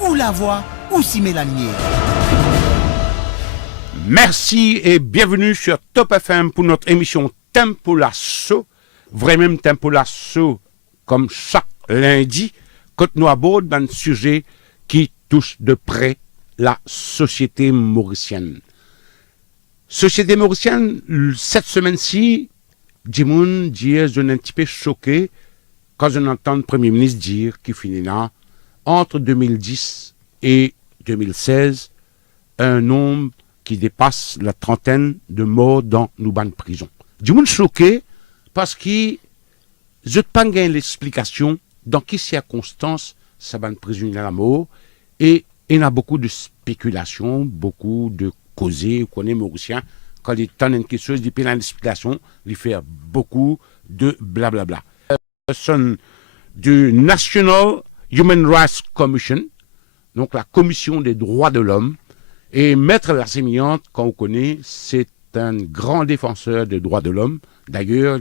Où la voix, où s'y met la lumière. Merci et bienvenue sur Top FM pour notre émission Tempo Lasso. Vraiment Tempo Lasso, comme chaque lundi, quand nous abordons un sujet qui touche de près la société mauricienne. Société mauricienne, cette semaine-ci, Dimoun dit, je suis un petit peu choqué quand je entends le Premier ministre dire qu'il finira entre 2010 et 2016 un nombre qui dépasse la trentaine de morts dans nos bancs de prison. Dimoun choqué parce que je n'ai pas l'explication dans quelles circonstances ça va prisonnier à la mort et il y a beaucoup de spéculations, beaucoup de causées, on connaît Mauricien, quand il tente quelque chose, il peut l'explication, il fait beaucoup de blablabla. Personne du National Human Rights Commission, donc la Commission des droits de l'homme, et Maître Lassémiante, qu'on connaît, c'est un grand défenseur des droits de l'homme. D'ailleurs,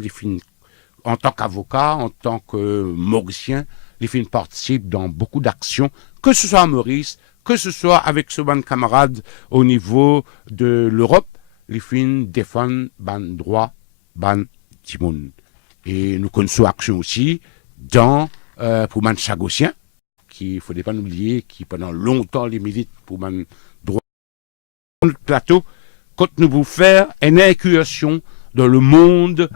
en tant qu'avocat, en tant que Mauricien, il participe dans beaucoup d'actions, que ce soit à Maurice, que ce soit avec ce ban camarade au niveau de l'Europe, il défend ban droit, ban timoun. Et nous connaissons l'action aussi dans pour man Chagossien, qui, il ne faudrait pas oublier, qui pendant longtemps les milite pour man droit. Notre plateau, quand nous vous faire une incursion dans le monde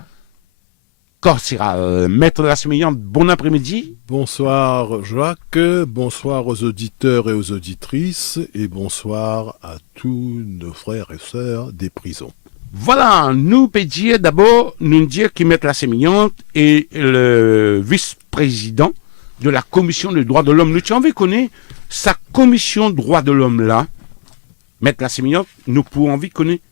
carcéral. Maître Lassémiante, bon après-midi. Bonsoir Jacques, bonsoir aux auditeurs et aux auditrices, et bonsoir à tous nos frères et sœurs des prisons. Voilà, nous peut dire d'abord, nous dire que Maître Lassémiante est le vice-président de la Commission des droits de l'homme. Nous avons connaître sa Commission des droits de l'homme là, Maître Lassémiante, nous pouvons envie connaître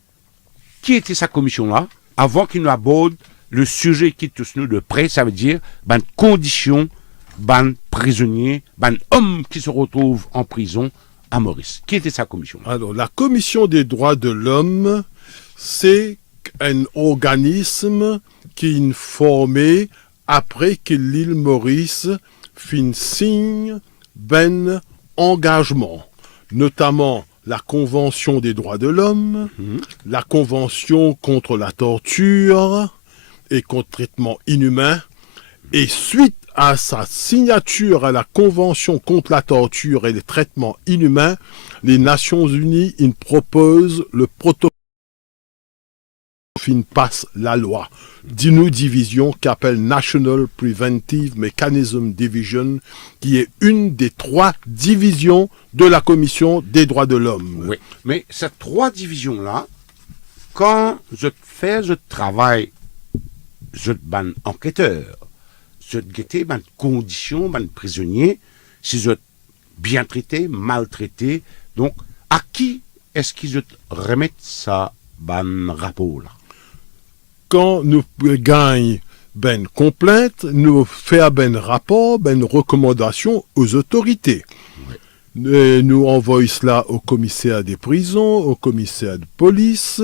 qui était sa commission là, avant qu'il nous aborde le sujet qui touche nous de près, ça veut dire ben conditions, ben prisonniers, ben hommes qui se retrouvent en prison à Maurice. Qui était sa commission là? Alors, la Commission des droits de l'homme, c'est un organisme qui est formé après que l'île Maurice signe ben engagement, notamment la Convention des droits de l'homme, la Convention contre la torture et contre le traitement inhumain, et suite à sa signature à la Convention contre la torture et les traitements inhumains, les Nations Unies proposent le protocole passe la loi d'INU Division qu'appelle National Preventive Mechanism Division, qui est une des 3 divisions de la Commission des droits de l'homme. Oui, mais ces 3 divisions-là, quand je fais ce travail, je ban enquêteur, je guette ban conditions, ban prisonnier, si je bien traité, maltraité, donc à qui est-ce qu'ils remettent ça ban rapport là? Quand nous gagnons ben complainte, nous faisons ben rapport, ben recommandation aux autorités. Oui. Et nous envoyons cela au commissaire des prisons, au commissaire de police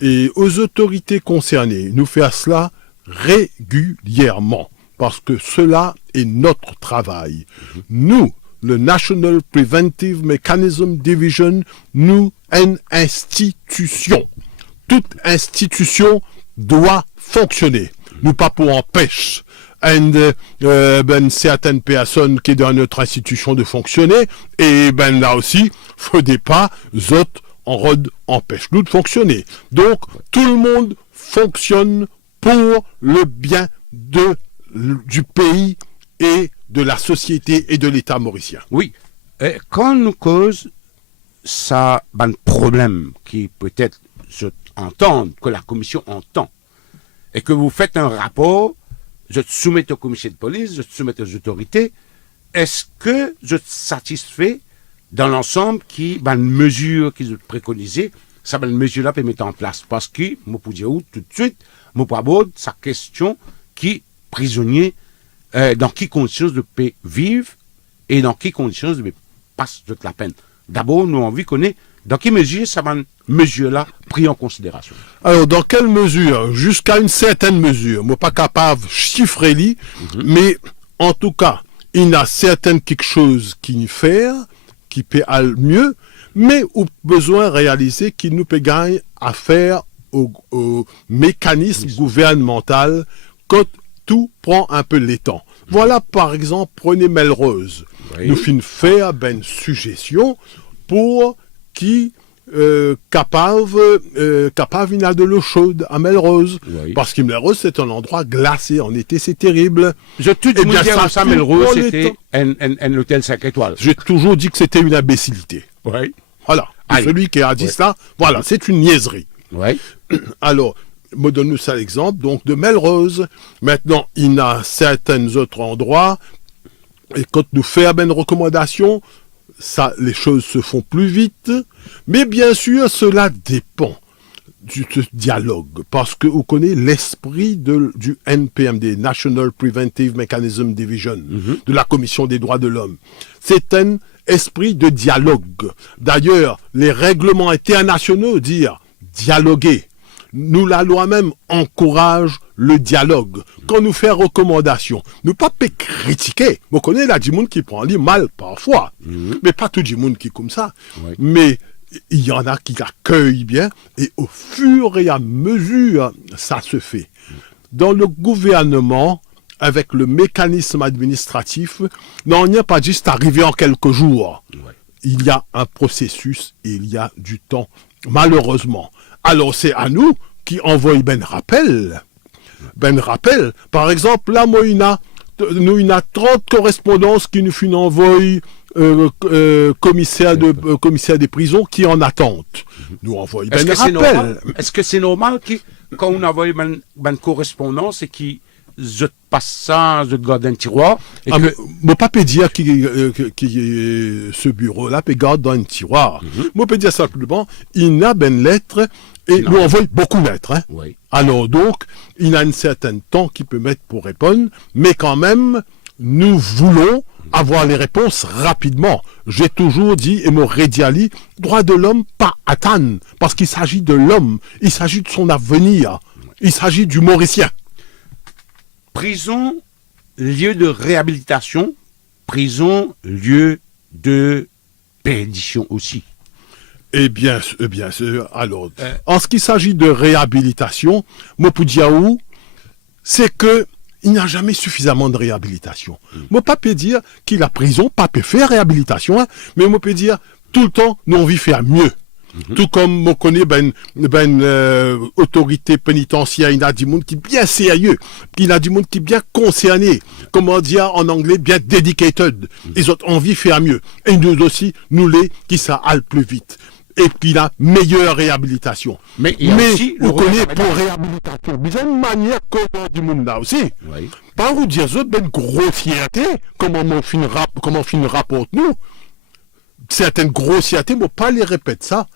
et aux autorités concernées. Nous faisons cela régulièrement parce que cela est notre travail. Nous, le National Preventive Mechanism Division, nous, une institution. Toute institution doit fonctionner. Nous pas pour empêcher certaines personnes qui sont dans notre institution de fonctionner, et ben là aussi, faudrait pas autres en rode empêche nous de fonctionner. Donc, tout le monde fonctionne pour le bien du pays et de la société et de l'État mauricien. Oui. Et quand nous cause ça, un problème qui peut-être entendre, que la commission entend, et que vous faites un rapport, je te soumets au commissaire de police, je te soumets aux autorités, est-ce que je te satisfais dans l'ensemble qui, ben, mesure qu'ils ont préconisées, ça, ben, mesure-là peut mettre en place? Parce que, moi, pour dire où, tout de suite, moi, pour aborder sa question qui, prisonnier, dans quelles conditions de peut vivre et dans quelles conditions de passe toute la peine. D'abord, nous, envie qu'on ait dans quelle mesure ça va mesure-là pris en considération? Alors, dans quelle mesure? Jusqu'à une certaine mesure. Moi, pas capable de chiffrer, mais en tout cas, il y a certaines quelque chose qui faire, qui peut aller mieux, mais au besoin réaliser qu'il nous peut gagner à faire au mécanisme gouvernemental quand tout prend un peu les temps. Voilà, par exemple, prenez Melrose. Oui. Nous finissons faire une suggestion pour qui capable il a de l'eau chaude à Melrose. Oui. Parce que Melrose, c'est un endroit glacé. En été, c'est terrible. Je te Eh bien, dis ça, ça, tout Melrose, prend les c'était temps. un hôtel 5 étoiles. J'ai toujours dit que c'était une imbécilité. Oui. Voilà. Et Aïe. celui qui a dit Oui. ça, voilà, c'est une niaiserie. Oui. Alors, me donne-nous ça l'exemple, donc de Melrose. Maintenant, il y a certains autres endroits, et quand nous faisons une recommandation, ça, les choses se font plus vite, mais bien sûr, cela dépend du dialogue, parce que vous connaissez l'esprit du NPMD, National Preventive Mechanism Division, de la Commission des droits de l'homme. C'est un esprit de dialogue. D'ailleurs, les règlements internationaux disent dialoguer. Nous, la loi même, encourage le dialogue. Quand nous faisons recommandation, nous pas critiquer. Vous connaissez la du monde qui prend les mal parfois, mais pas tout le monde qui est comme ça. Oui. Mais il y en a qui accueillent bien, et au fur et à mesure, ça se fait. Dans le gouvernement, avec le mécanisme administratif, non, il n'y a pas juste arrivé en quelques jours. Ouais. Il y a un processus et il y a du temps, malheureusement. Alors c'est à nous qui envoyons ben rappel. Par exemple, là, moi, il y a 30 correspondances qui nous font envoyer commissaire des prisons qui en attente. Nous envoyons ben rappel. Est-ce que c'est normal que quand on envoie une correspondance et qui je passe ça, je garde un tiroir et que... Moi, pas peut dire que ce bureau-là peut garder dans un tiroir. Moi, peut dire simplement, il y a une lettre et nous envoyons beaucoup de lettres. Hein. Oui. Alors donc, il y a un certain temps qu'il peut mettre pour répondre, mais quand même, nous voulons avoir les réponses rapidement. J'ai toujours dit, et mon rédiali, droit de l'homme, pas attendre, parce qu'il s'agit de l'homme, il s'agit de son avenir, il s'agit du Mauricien. Prison, lieu de réhabilitation, prison, lieu de perdition aussi. Eh bien, alors, en ce qui s'agit de réhabilitation, Mopoudiaou, c'est que il n'y a jamais suffisamment de réhabilitation. Moi, pas peut dire qu'il la prison, pas peut faire réhabilitation, hein, mais moi peut dire tout le temps, nous on veut faire mieux. Tout comme on connaît autorité pénitentiaire, il y a du monde qui est bien sérieux, il y a du monde qui est bien concerné, comment dire en anglais, bien dedicated. Ils ont envie de faire mieux. Et nous aussi, nous les qui ça aille plus vite. Et puis la meilleure réhabilitation. Mais il y a aussi vous connaissez pour réhabilitation, il y a une manière comment du monde là aussi. Oui. Pas vous dire ça, ben grossièreté, comment on rapporte nous. Certaines grossièretés, moi pas les répète ça.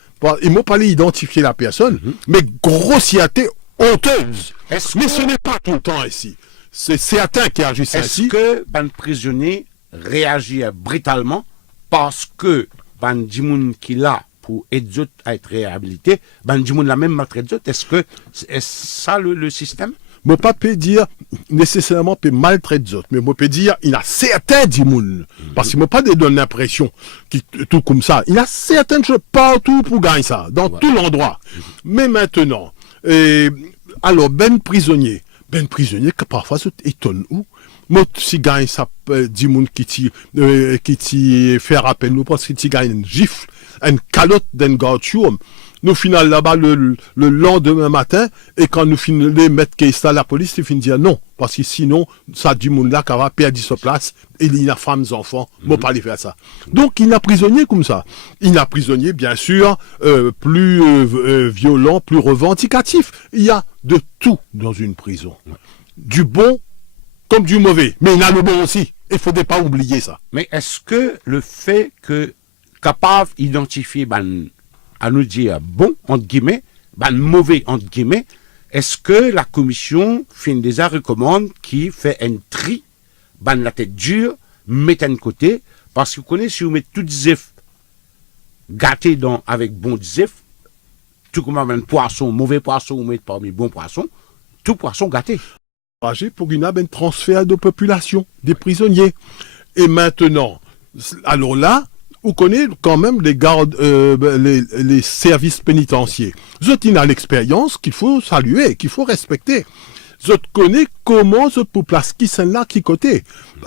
Il m'a pas les identifier la personne, mais grossièreté honteuse. Mais ce n'est pas tout le temps ici. C'est certains qui agissent ainsi. Est-ce que un prisonnier réagit brutalement parce que ban dimoun qui l'a pour aider à être réhabilité, ban dimoun la même maltraité. Est-ce ça le système? Moi pas peut dire nécessairement peut maltraiter les autres, mais moi peut dire il y a certains dimoun parce qu'il m'a pas donné l'impression qui tout comme ça. Il y a certaines choses partout pour gagner ça, dans tout l'endroit. Mais maintenant, alors prisonnier que parfois se étonne où. Moi si gagne ça dimoun qui t'y fait rappel nous parce qu'il t'y gagne une gifle, une calotte d'un garde-chou. Nous finissons là-bas le lendemain matin, et quand nous finissons de mettre ça à la police, ils finissent dire non, parce que sinon, ça du monde là qui va perdre sa place, et il y a femmes, enfants, moi pas aller faire ça. Donc, il y a prisonnier comme ça. Il y a prisonnier, bien sûr, plus violent, plus revendicatif. Il y a de tout dans une prison. Du bon comme du mauvais, mais il y a le bon aussi. Il ne faudrait pas oublier ça. Mais est-ce que le fait que capable d'identifier à nous dire bon, entre guillemets, mauvais, entre guillemets, est-ce que la commission déjà recommande qui fait un tri, la tête dure, met un côté, parce que vous connaissez, si vous mettez tout zif gâté avec bon zif, tout comme un poisson, mauvais poisson, vous mettez parmi bon poisson, tout poisson gâté. Pour une transfert de population, des prisonniers. Et maintenant, alors là, on connaît quand même les gardes, les services pénitentiaires. Ils ont l'expérience qu'il faut saluer, qu'il faut respecter. Ils connaissent comment se peut placer qui sont là, qui côté.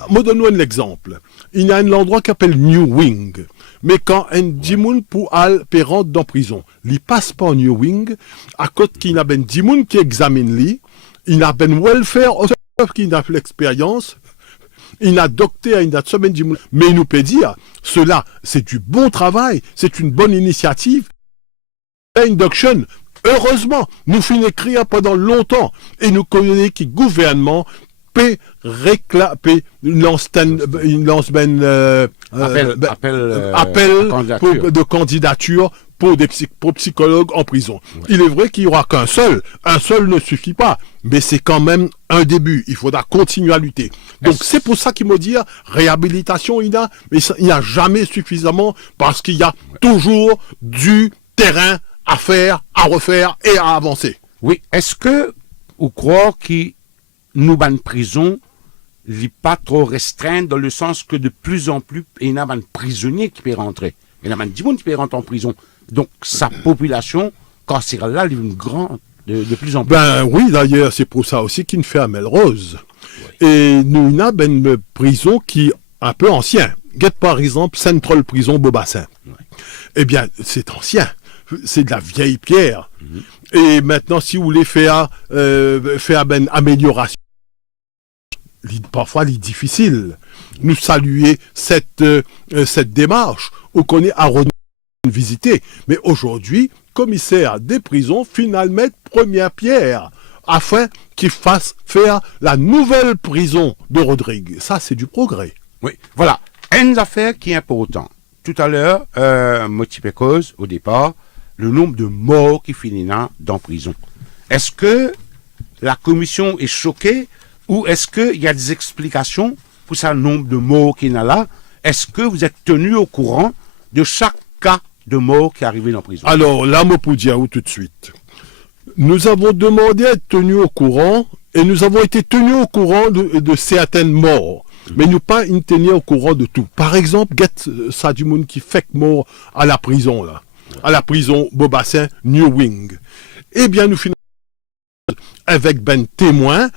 Moi, donne-moi un exemple. Il y a un endroit qui s'appelle New Wing. Mais quand un dimoun pour aller rentrer dans prison, il passe par New Wing, à côté qu'il y a ben dimoun qui examine lui, il y a ben welfare, qui a l'expérience, il y a docteur, il y a semaine dimoun. Mais il nous peut dire, cela, c'est du bon travail, c'est une bonne initiative. Induction. Heureusement, nous finissons écrire pendant longtemps et nous connaissons que le gouvernement peut réclamer appel de candidature pour psychologues en prison. Ouais. Il est vrai qu'il n'y aura qu'un seul. Un seul ne suffit pas. Mais c'est quand même un début. Il faudra continuer à lutter. Donc c'est pour ça qu'il me dit réhabilitation, il y a, mais il n'y a jamais suffisamment parce qu'il y a toujours du terrain à faire, à refaire et à avancer. Oui. Est-ce que vous croyez que nous, ban prison, n'est pas trop restreint dans le sens que de plus en plus, il y a des prisonniers qui peuvent rentrer. Il y a des gens qui peuvent rentrer en prison. Donc, sa population carcérale est une grande, de plus en plus. Ben oui, d'ailleurs, c'est pour ça aussi qu'il fait à Melrose. Oui. Et nous, il y a une prison qui est un peu ancienne. Par exemple, Central Prison Beaubassin. Oui. Eh bien, c'est ancien. C'est de la vieille pierre. Et maintenant, si vous voulez faire une amélioration, parfois, il est difficile. Nous saluer cette démarche. On connaît à visiter. Mais aujourd'hui, commissaire des prisons, finalement, première pierre, afin qu'il fasse faire la nouvelle prison de Rodrigue. Ça, c'est du progrès. Oui, voilà. Une affaire qui est importante. Tout à l'heure, motivé cause, au départ, le nombre de morts qui finissent dans prison. Est-ce que la commission est choquée ou est-ce qu'il y a des explications pour ce nombre de morts qui est là? Est-ce que vous êtes tenu au courant de chaque cas de mort qui est arrivé dans prison? Alors, là, moi, pour dire tout de suite, nous avons demandé à être tenus au courant et nous avons été tenus au courant de certaines morts. Mais nous pas tenir au courant de tout. Par exemple, ça du monde qui fait mort à la prison, là. À la prison Beaubassin, New Wing. Eh bien, nous finissons avec ben témoin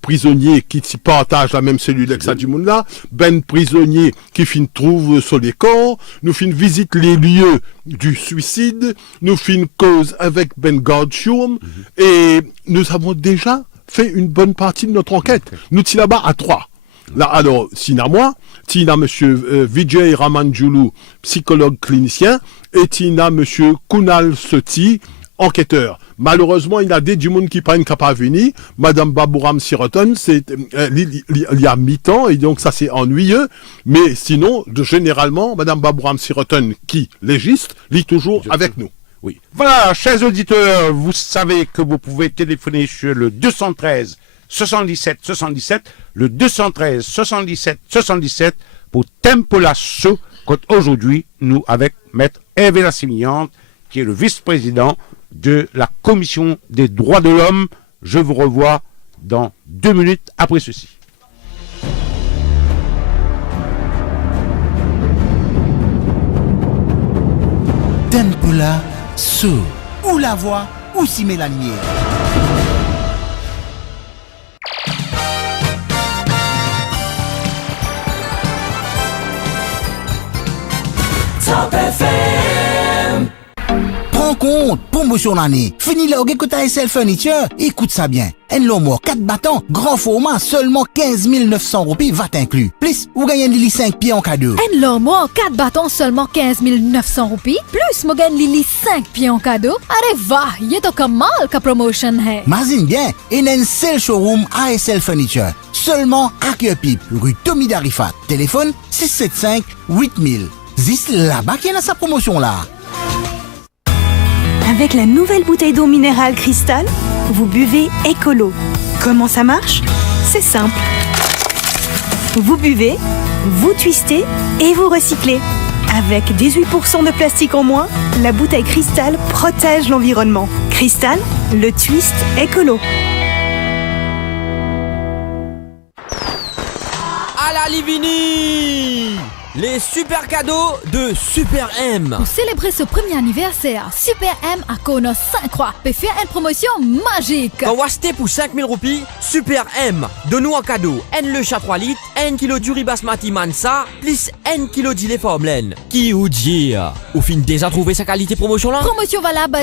prisonnier qui s'y partage la même cellule avec ça du monde là, ben prisonnier qui fin trouve sur les corps, nous fin visite les lieux du suicide, nous fin cause avec ben Gardshurm, et nous avons déjà fait une bonne partie de notre enquête. Nous sommes là-bas à 3. Là, alors, Tina, moi, Tina, monsieur Vijay Ramanjulu, psychologue clinicien, et Tina, monsieur Kunal Seti, enquêteur. Malheureusement, il y a des monde qui prennent capable venir. Madame Babouram Siroton, il y a mi-temps, et donc ça c'est ennuyeux. Mais sinon, généralement, Madame Babouram Siroton, qui légiste, lit toujours avec nous. Oui. Voilà, chers auditeurs, vous savez que vous pouvez téléphoner sur le 213 77 77, le 213 77 77 pour Tempo Lasso, aujourd'hui, nous avec Maître Hervé Lassimiante, qui est le vice-président de la Commission des droits de l'homme. Je vous revois dans 2 minutes après ceci. Tempo Lasso, ou la voix, ou s'y met la lumière. Top FM. Prends compte, promotion l'année. Fini le écoute ASL Furniture. Écoute ça bien. Un lomo 4 battants, grand format, seulement 15 900 roupies, VAT inclus. Plus, vous gagnez Lili 5 pieds en cadeau. Un lomo 4 bâtons, seulement 15 900 roupies. Plus, vous gagnez Lili 5 pieds en cadeau. Allez, va, y est au mal que promotion है. Mazine bien, et un seul showroom ASL Furniture. Seulement à Kieupip, rue Tommy Darifat. Téléphone 675 8000. Zis là-bas qui est dans sa promotion là. Avec la nouvelle bouteille d'eau minérale Cristal, vous buvez écolo. Comment ça marche? C'est simple. Vous buvez, vous twistez et vous recyclez. Avec 18% de plastique en moins, la bouteille Cristal protège l'environnement. Cristal, le twist écolo. Voilà Livini! Les super cadeaux de Super M. Pour célébrer ce premier anniversaire, Super M a connu 5 croix peut faire une promotion magique. Quand vous achetez pour 5000 roupies, Super M, donne-nous en cadeau N le chat 3 litres, N kilo du basmati mansa, plus N kilo d'île formelaine. Qui ou dire? Au fin déjà trouvé sa qualité promotion là? Promotion valable